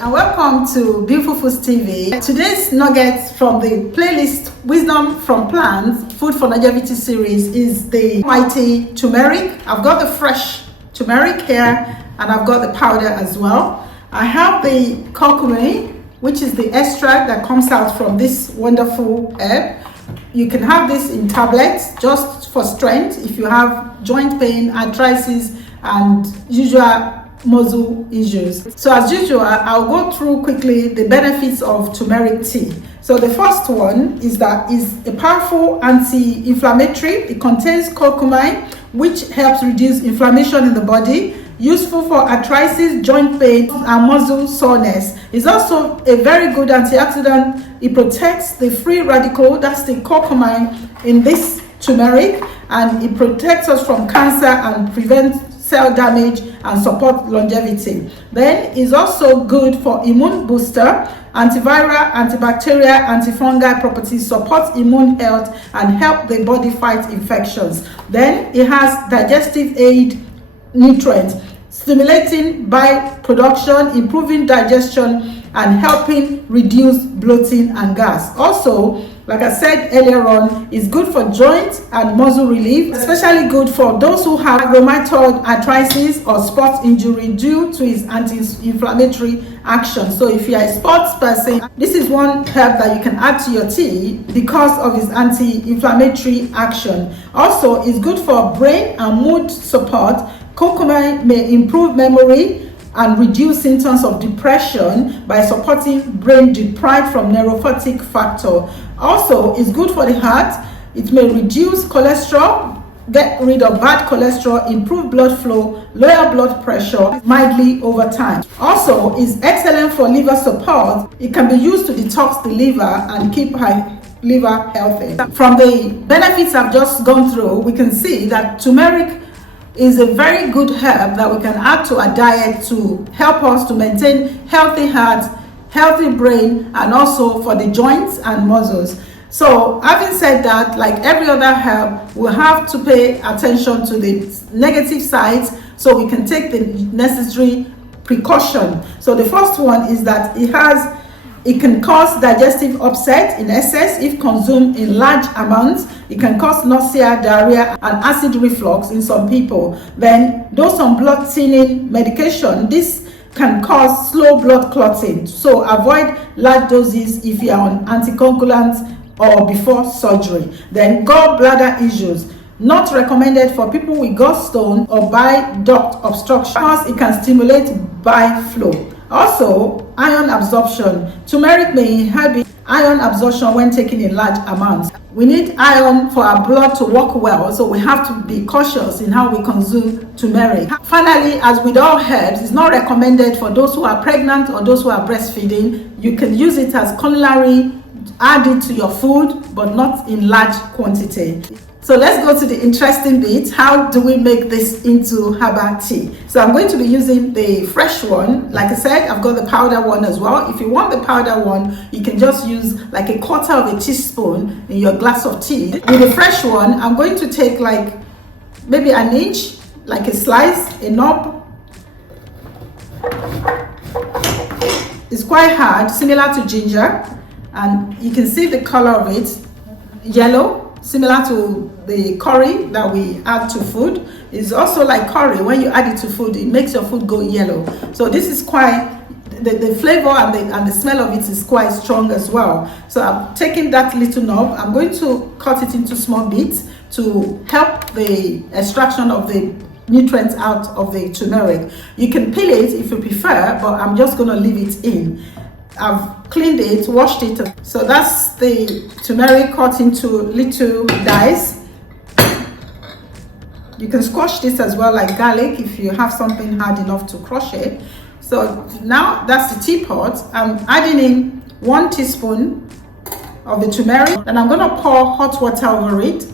and welcome to Beautiful Foods TV. Today's nuggets from the playlist Wisdom from Plants Food for Longevity series is the mighty turmeric. I've got the fresh turmeric here and I've got the powder as well. I have the curcumin, which is the extract that comes out from this wonderful herb. You can have this in tablets just for strength if you have joint pain, arthritis, and usual muscle issues. So as usual, I'll go through quickly the benefits of turmeric tea. So the first one is that is a powerful anti-inflammatory. It contains curcumin, which helps reduce inflammation in the body, useful for arthritis, joint pain, and muscle soreness. It's also a very good antioxidant. It protects the free radical, that's the curcumin in this turmeric, and it protects us from cancer and prevents cell damage and support longevity. Then it's also good for immune booster, antiviral, antibacterial, antifungal properties, supports immune health and help the body fight infections. Then it has digestive aid nutrients, stimulating bile production, improving digestion, and helping reduce bloating and gas. Also, like I said earlier on, it's good for joint and muscle relief, especially good for those who have rheumatoid arthritis or sports injury due to its anti-inflammatory action. So if you are a sports person, this is one herb that you can add to your tea because of its anti-inflammatory action. Also, it's good for brain and mood support. Curcumin may improve memory and reduce symptoms of depression by supporting brain deprived from neuropathic factor. Also, it's good for the heart. It may reduce cholesterol, get rid of bad cholesterol, improve blood flow, lower blood pressure mildly over time. Also, it's excellent for liver support. It can be used to detox the liver and keep liver healthy. From the benefits I've just gone through, we can see that turmeric is a very good herb that we can add to our diet to help us to maintain healthy heart, healthy brain, and also for the joints and muscles. So having said that, like every other herb, we have to pay attention to the negative sides so we can take the necessary precaution. So the first one is that it can cause digestive upset in excess if consumed in large amounts. It can cause nausea, diarrhea, and acid reflux in some people. Then those on blood thinning medication, this can cause slow blood clotting. So avoid large doses if you are on anticoagulants or before surgery. Then gallbladder issues. Not recommended for people with gallstone or bile duct obstruction because it can stimulate bile flow. Also, iron absorption. Turmeric may inhibit iron absorption when taken in large amounts. We need iron for our blood to work well, so we have to be cautious in how we consume turmeric. Finally, as with all herbs, it's not recommended for those who are pregnant or those who are breastfeeding. You can use it as culinary, add it to your food, but not in large quantity. So let's go to the interesting bit. How do we make this into herbal tea? So I'm going to be using the fresh one. Like I said, I've got the powder one as well. If you want the powder one, you can just use like a quarter of a teaspoon in your glass of tea. With the fresh one, I'm going to take like maybe an inch, like a slice, a knob. It's quite hard, similar to ginger. And you can see the color of it, yellow. Similar to the curry that we add to food. It's also like curry. When you add it to food, it makes your food go yellow. So this is quite, the flavor and the smell of it is quite strong as well. So I'm taking that little knob. I'm going to cut it into small bits to help the extraction of the nutrients out of the turmeric. You can peel it if you prefer, but I'm just going to leave it in. I've cleaned it, washed it. So that's the turmeric cut into little dice. You can squash this as well like garlic if you have something hard enough to crush it. So now that's the teapot. I'm adding in 1 teaspoon of the turmeric and I'm going to pour hot water over it.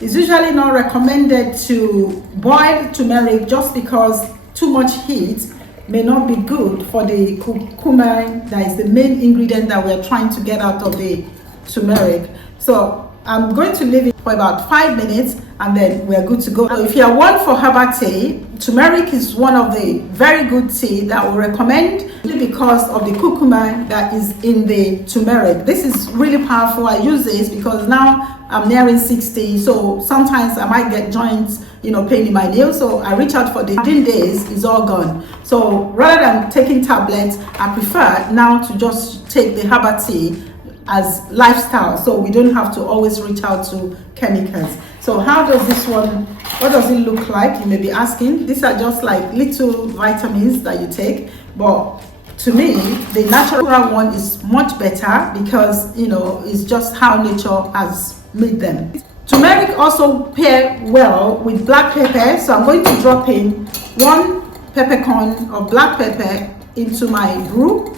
It's usually not recommended to boil turmeric just because too much heat may not be good for the curcumin that is the main ingredient that we're trying to get out of the turmeric. So I'm going to leave it for about 5 minutes and then we're good to go. So if you are one for herbal tea, turmeric is one of the very good tea that I will recommend because of the curcumin that is in the turmeric. This is really powerful. I use this because now I'm nearing 60, so sometimes I might get joints, pain in my nails, so I reach out for the 15 days, it's all gone. So rather than taking tablets, I prefer now to just take the herbal tea as lifestyle, so we don't have to always reach out to chemicals. So how does this one, what does it look like, you may be asking? These are just like little vitamins that you take, but to me the natural one is much better because it's just how nature has made them. Turmeric also pair well with black pepper, so I'm going to drop in 1 peppercorn of black pepper into my brew,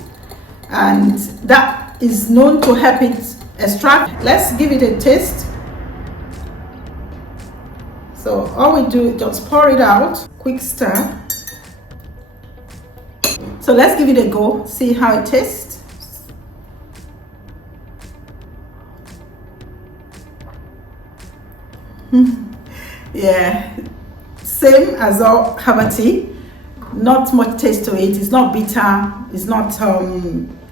and that is known to help it extract. Let's give it a taste. So all we do is just pour it out, quick stir. So let's give it a go, see how it tastes. Yeah, same as all herbal tea, not much taste to it. It's not bitter, it's not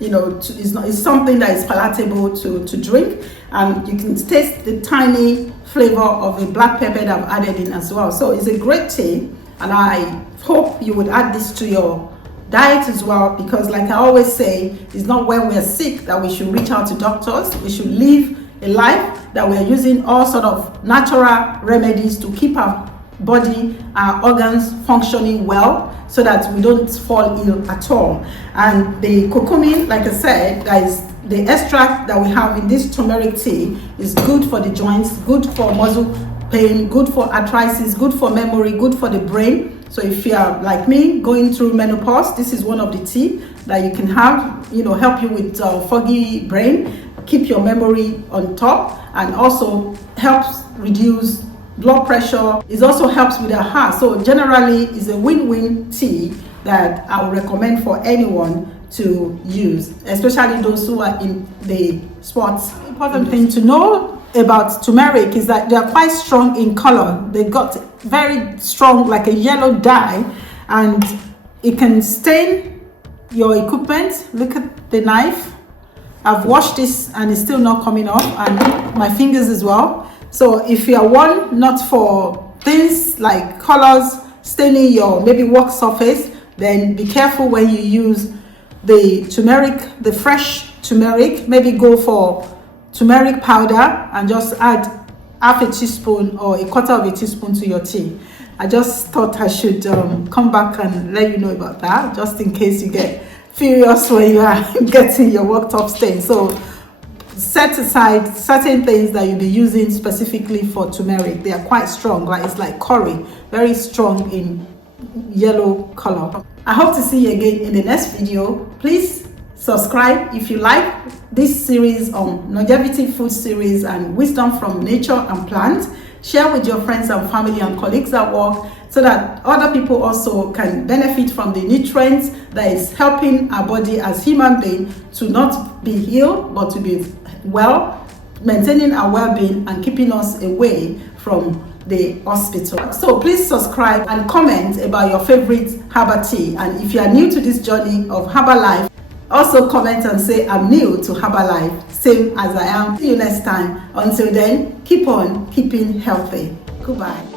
it's something that is palatable to drink, and you can taste the tiny flavor of the black pepper that I've added in as well. So it's a great tea, and I hope you would add this to your diet as well, because like I always say, it's not when we're sick that we should reach out to doctors. We should live a life that we're using all sort of natural remedies to keep our body, our organs functioning well, so that we don't fall ill at all. And the curcumin, like I said, that is the extract that we have in this turmeric tea, is good for the joints, good for muscle pain, good for arthritis, good for memory, good for the brain. So if you are like me going through menopause, this is one of the tea that you can have, help you with foggy brain, keep your memory on top, and also helps reduce blood pressure. It also helps with the heart. So generally it's a win-win tea that I would recommend for anyone to use, especially those who are in the sports. Important thing to know about turmeric is that they are quite strong in color. They've got very strong, like a yellow dye, and it can stain your equipment. Look at the knife. I've washed this and it's still not coming off, and my fingers as well. So if you are one not for things like colors staining your maybe work surface, then be careful when you use the turmeric, the fresh turmeric. Maybe go for turmeric powder and just add half a teaspoon or a quarter of a teaspoon to your tea. I just thought I should come back and let you know about that, just in case you get furious when you are getting your worktop stain. So set aside certain things that you'll be using specifically for turmeric. They are quite strong, like it's like curry, very strong in yellow color. I hope to see you again in the next video. Please subscribe if you like this series on longevity food series and wisdom from nature and plants. Share with your friends and family and colleagues at work, so that other people also can benefit from the nutrients that is helping our body as human beings to not be ill but to be well, maintaining our well-being and keeping us away from the hospital. So please subscribe and comment about your favorite herbal tea, and if you are new to this journey of herbal life, also comment and say I'm new to herbal life, same as I am. See you next time. Until then, keep on keeping healthy. Goodbye.